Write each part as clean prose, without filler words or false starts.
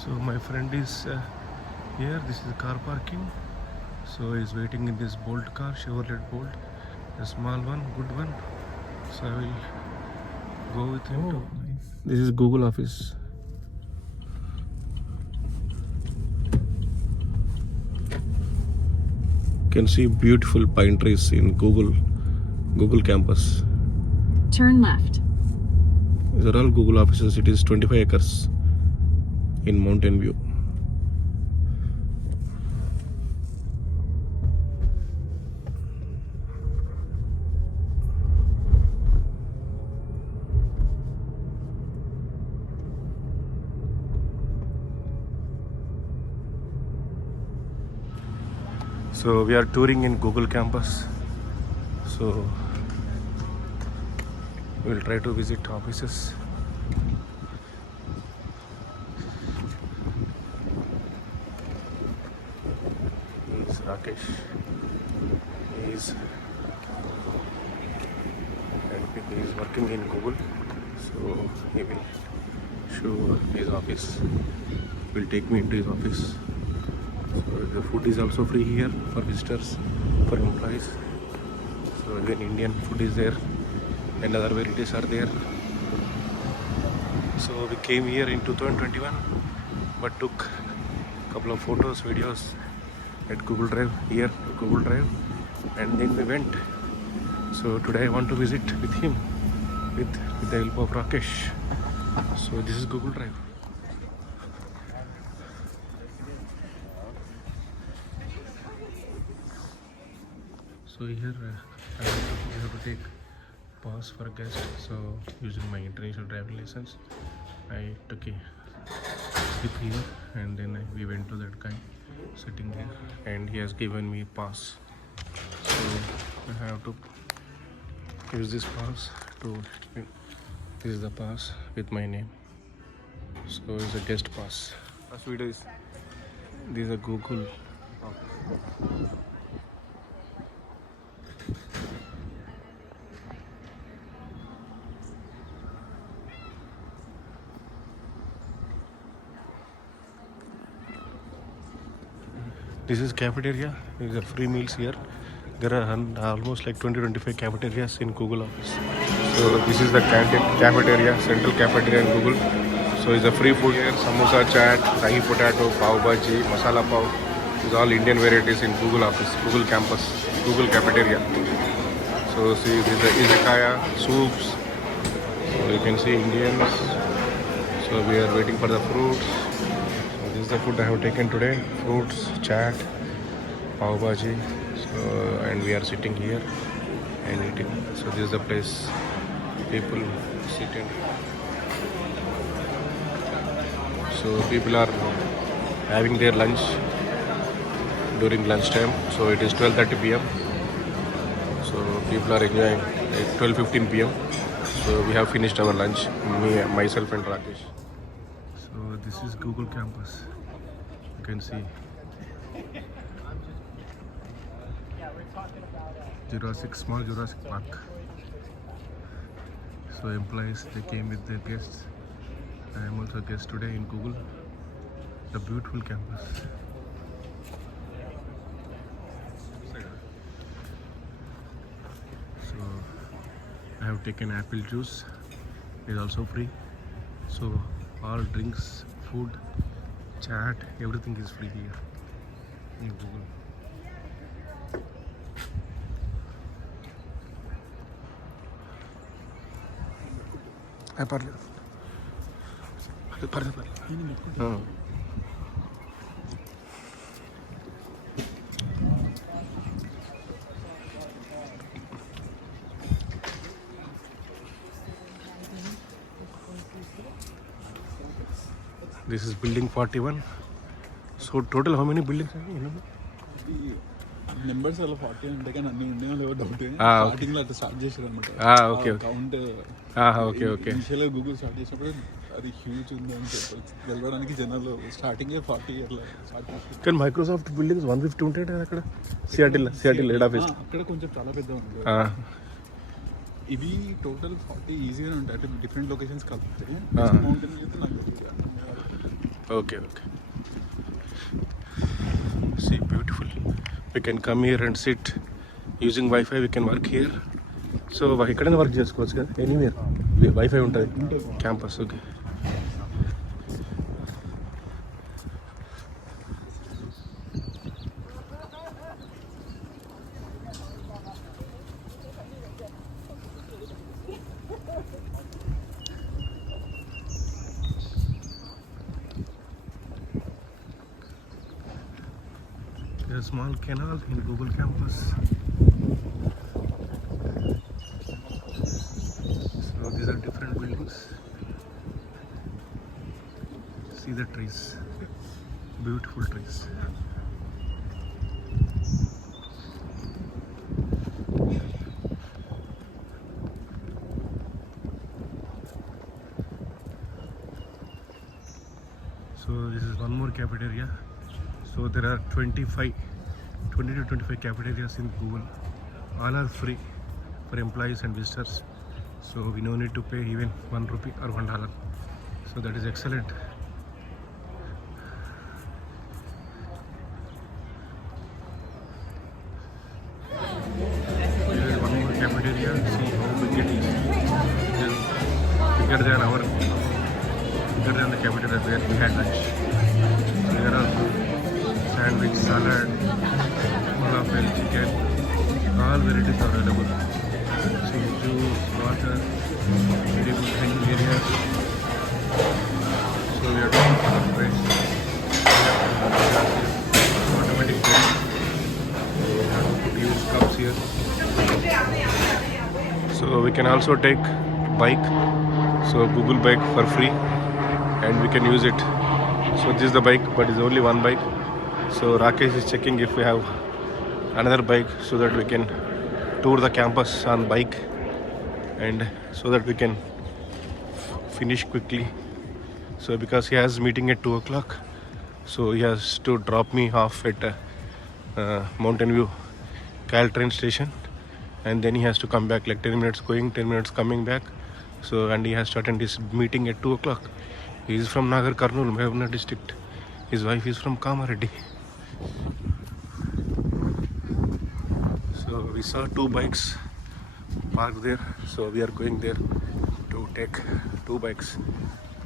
So my friend is here. This is car parking. So he's waiting in this Bolt car, Chevrolet Bolt, a small one, good one. So I will go with him. Nice. This is Google office. You can see beautiful pine trees in Google campus. Turn left. These are all Google offices. It is 25 acres in Mountain View. So we are touring in Google campus. So we will try to visit offices. He's Rakesh. He is working in Google. So he will show his office. Will take me into his office. So the food is also free here for visitors, for employees. So again, Indian food is there and other varieties are there. So we came here in 2021, but took a couple of photos, videos at Google Drive, here at Google Drive, and then we went. So today I want to visit with him, with the help of Rakesh. So this is Google Drive. So here I have to take pass for guest. So using my international driving license, I took a slip here, and then we went to that guy sitting there, and he has given me pass. So I have to use this pass to. This is the pass with my name. So it's a guest pass. Last video is this is a Google. This is cafeteria. There is a free meals here. There are almost like 20-25 cafeterias in Google office. So this is the cafeteria, central cafeteria in Google. So it's a free food here. Samosa chaat, dahi potato, pav bhaji, masala pav. These all Indian varieties in Google office, Google campus, Google cafeteria. So see, this is the izakaya, soups. So you can see Indians. So we are waiting for the fruits. This is the food I have taken today. Fruits, chaat, pav bhaji. So, and we are sitting here and eating. So this is the place people sit in. So people are having their lunch during lunchtime. So it is 12:30 p.m. So people are enjoying at 12:15 p.m. So we have finished our lunch, myself and Rakesh. So this is Google campus. You can see small Jurassic Park. So employees, they came with their guests. I am also a guest today in Google. The beautiful campus. So I have taken apple juice. It is also free. So all drinks, food, chat, everything is free here in Google. పర్లేదు This is building 41. So total how many buildings are you know? Numbers అలా 40 అంటే కానీ అన్ని ఉన్నాయో లేవో doubt starting లో అట్లా start చేశారు అనమాట. Okay count okay okay initial Google start చేసినప్పుడు అది హ్యూజ్ ఉంది అని తెలవడానికి జనాలు స్టార్టింగ్ 40 అట్లా స్టార్ట్ చేశారు. కానీ మైక్రోసాఫ్ట్ బిల్డింగ్స్ 150 ఉంటాయి కదా అక్కడ సియాటిల్ హెడ్ ఆఫీస్. అక్కడ కొంచెం చాలా పెద్ద ఉంది. ఇవి టోటల్ 40 ఈజీగా ఉంటాయి అంటే డిఫరెంట్ లొకేషన్స్ కలిపితే మౌంటైన్ అయితే నాకు Okay, okay. See, beautiful. We can come here and sit using Wi-Fi. We can work here. So ఎక్కడైనా వర్క్ చేసుకోవచ్చు కదా, ఎనీవేర్ వైఫై ఉంటుంది campus. Okay. There's a small canal in Google campus. So these are different buildings. See the trees, beautiful trees. So this is one more cafeteria. So there are 20 to 25 cafeterias in Google. All are free for employees and visitors. So we no need to pay even ₹1 or $1. So that is excellent. There is one more cafeteria. See how big it is. It is bigger than the cafeteria where we had lunch. So there are sandwich, salad, falafel, chicken, all varieties are available. So juice, water, very good dining area. So we are doing for the price. Automatic drink. Use cups here. So we can also take bike. So Google bike for free, and we can use it. So this is the bike, but it's only one bike. So Rakesh is checking if we have another bike so that we can tour the campus on bike, and so that we can finish quickly. So because he has meeting at 2 o'clock, so he has to drop me off at Mountain View Caltrain station, and then he has to come back like 10 minutes going, 10 minutes coming back. So and he has to attend his meeting at 2 o'clock. He is from Nagar Karnool, Mehboob district. His wife is from Kamareddy. So we saw 2 bikes parked there. So we are going there to take 2 bikes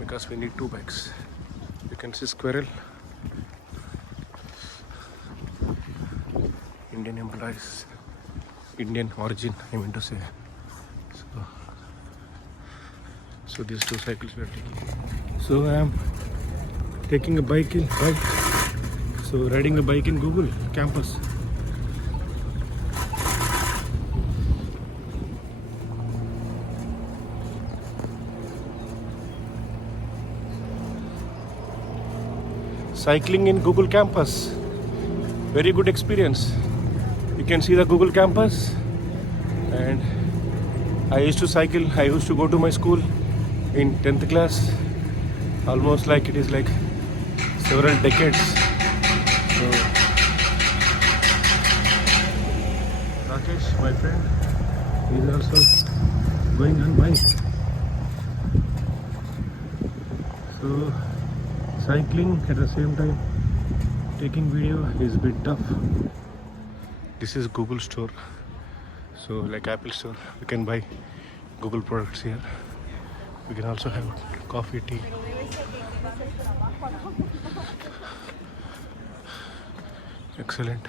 because we need 2 bikes. You can see squirrel. Indian employees, Indian origin, I mean to say. So these 2 cycles we are taking. So I am taking a bike. So riding a bike in Google campus. Cycling in Google campus. Very good experience. You can see the Google campus, and I used to cycle. I used to go to my school in 10th class. Almost like it is like several decades. So Rakesh, my friend, is also going on bike. So cycling at the same time taking video is a bit tough. This is Google store. So like Apple store, we can buy Google products here. We can also have coffee, tea. Excellent.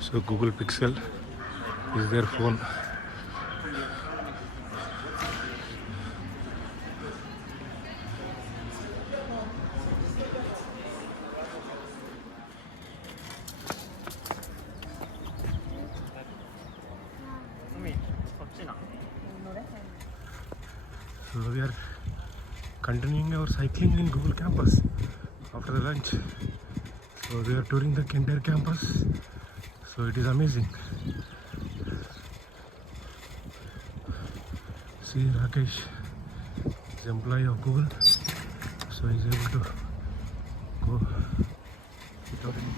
So Google Pixel is their phone. So we are continuing our cycling in Google campus after the lunch. So we are touring the entire campus. So it is amazing. See Rakesh is employee of Google. So he is able to go without any.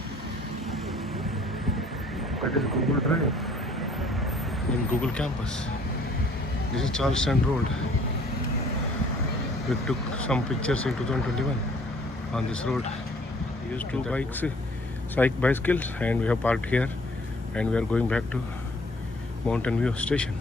That is Google Drive in Google campus. This is Charleston Road. We took some pictures in 2021 on this road. We used two bikes, bicycles, and we have parked here, and we are going back to Mountain View Station.